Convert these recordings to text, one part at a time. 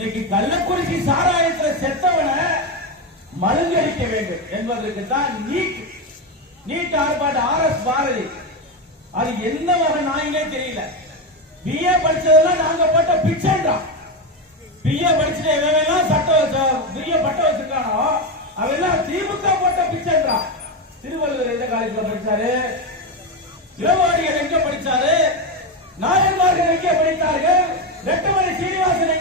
இன்னைக்கு கள்ளக்குறிச்சி சாராயத்துல செத்தவனை மழுங்கடிக்க வேண்டும் என்பதற்கு தான் நீட் நீட் ஆர்ப்பாடு ஆர் எஸ் பாரதி. அது எந்த வகை நாயினே தெரியல. பிஏ படிச்சதெல்லாம் நாங்க பட்ட பிச்சைன்றான் பிஏ படிச்சுட்டு எவெல்லாம் சட்ட பிஏ பட்ட வச்சிருக்கானோ அவெல்லாம் திமுக போட்ட பிச்சைன்றான் திருவள்ளுவர் எந்த காலேஜ்ல படிச்சாரு? தேவாடிகள் எங்க படிச்சாரு? நாயன்மார்கள் எங்கே படித்தார்கள்? ரெட்டமலை சீனிவாசன்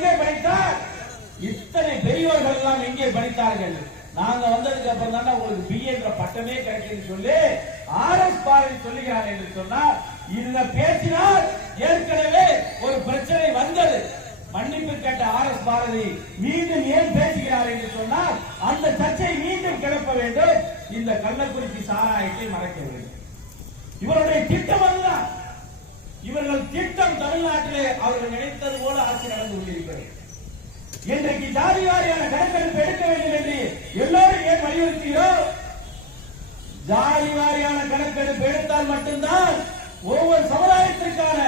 இத்தனை பெரியவர்கள் எல்லாம் எங்கே படித்தார்கள்? நாங்க வந்ததுக்கு அப்புறம் தானே உங்களுக்கு பி என்ற பட்டமே கிடைக்குதுன்னு சொல்லி ஆர் எஸ் பாரதி சொல்லுகிறார் என்று சொன்னார். இந்த பேசினால் ஏற்கனவே ஒரு பிரச்சனை வந்தது. மன்னிப்பு கேட்ட ஆர் எஸ் பாரதி மீண்டும் ஏன் பேசுகிறார் என்று சொன்னால் அந்த சர்ச்சை மீண்டும் கிளப்ப வேண்டும். இந்த கள்ளக்குறிச்சி சாராயத்தை மறைக்க வேண்டும். இவருடைய திட்டம் அதுதான். இவர்கள் திட்டம் தமிழ்நாட்டிலே அவர்கள் நினைத்தது போல ஆட்சி நடந்து கொண்டிருக்கிறது. இன்றைக்கு ஜாதி வாரியான கணக்கெடுப்பு எடுக்க வேண்டும் என்று எல்லோரும் ஏன் வலியுறுத்தியோம் ஜாதி வாரியான கணக்கெடுப்பு எடுத்தால் மட்டும்தான் ஒவ்வொரு சமுதாயத்திற்கான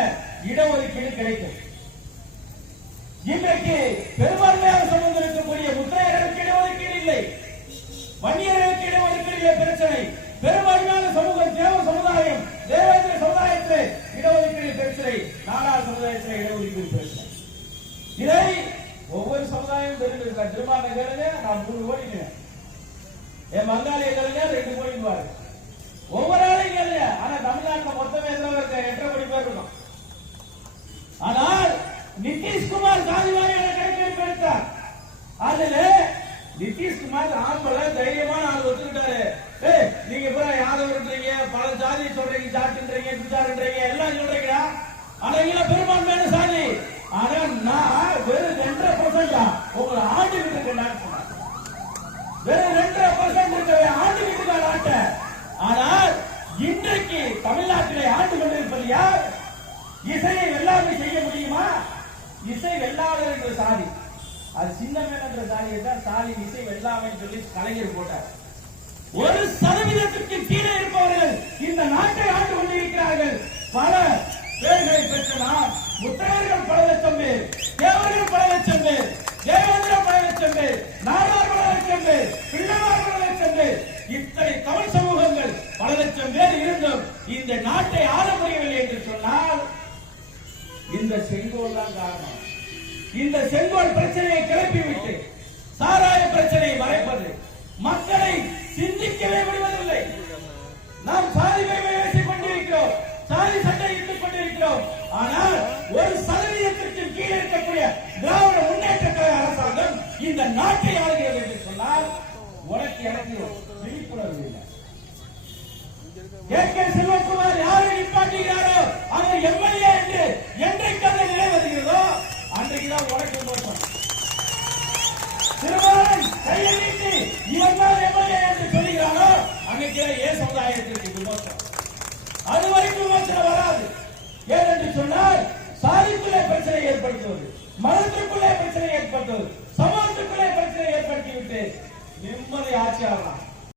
இடஒதுக்கீடு கிடைக்கும். விவசாயம் சமுதாயம் தெரிஞ்சிருக்க திருமான கேளுங்க நான் மூணு கோடிக்கிறேன் என் பங்காளிய கேளுங்க ரெண்டு கோடி பாரு ஒவ்வொரு ஆளையும் கேளுங்க. ஆனா தமிழ்நாட்டுல மொத்தமே எத்தனை எட்டரை கோடி பேர் இருக்கும். ஆனால் நிதிஷ்குமார் ஜாதி வாரியான கணக்கெடுப்பு எடுத்தார் அதுல நிதிஷ்குமார் ஆம்பளை தைரியமான ஆள் ஒத்துக்கிட்டாரு. ஏய் நீங்க பூரா யாதவர்ன்றீங்க பல ஜாதி சொல்றீங்க ஜாட்டுன்றீங்க குஜாருன்றீங்க எல்லாம் சொல்றீங்களா ஆனா இங்க பெரும்பான்மையான சாதி. ஆனா நான் வெறும் ரெண்டரை பர்சன்ட் உங்களை ஆண்டுகிட்டு இருக்கேன் சொன்னார் வெறும் ரெண்டரை பர்சன்ட் இருக்கவே ஆண்டுகிட்டு இருக்காள் ஆட்ட. ஆனால் இன்றைக்கு தமிழ்நாட்டிலே ஆண்டு கொண்டிருப்பது யார்? இசையை வெள்ளாமை செய்ய முடியுமா? இசை வெள்ளாளர் என்ற சாதி. அது சின்னமேன் என்ற சாதியை தான் சாதி இசை வெள்ளாமை சொல்லி கலைஞர் போட்டார். ஒரு சதவீதத்திற்கு கீழே இருப்பவர்கள் இந்த நாட்டை ஆண்டு கொண்டிருக்கிறார்கள். பல பேர்களை பெற்றனால் முத்தையர்கள் பல லட்சம் பேர். தேவர்கள் பல லட்சம் பேர் தேவேந்திர பல லட்சம் பேர் நாடார் பல லட்சம் பேர் பிள்ளைமார் பல லட்சம் பேர் இத்தனை தமிழ் சமூகங்கள் பல லட்சம் பேர் இருந்தும் இந்த நாட்டை ஆள முடியவில்லை என்று சொன்னால் இந்த செங்கோல் தான் காரணம் இந்த செங்கோல் பிரச்சனையை கிளப்பிவிட்டு சாராய பிரச்சனையை மறைப்பது மக்களை சிந்திக்கவே முடிவதில்லை நாம் சாதி பேசிக் கொண்டிருக்கிறோம். சாதி சட்டை இட்டுக் கொண்டிருக்கிறோம். ஆனால் ஒரு சதவீதத்திற்கு கீழே இருக்கக்கூடிய திராவிட முன்னேற்ற கழக அரசாங்கம் இந்த நாட்டை ஆளுகிறது என்று சொன்னால் உனக்கு எனக்கு விழிப்புணர்வு இல்லை. கே. கே. செல்வகுமார் அன்னைக்கு ஏ சமுதாயத்திற்கு விமோசனம் அது வரைக்கும் விமோசனம் வராது. ஏனென்று சொன்னால் சாதிக்குள்ளே பிரச்சனை ஏற்படுத்துவது மதத்திற்குள்ளே பிரச்சனை ஏற்படுத்துவது சமூகத்துக்குள்ளே பிரச்சனை ஏற்படுத்திவிட்டு நிம்மதி ஆட்சி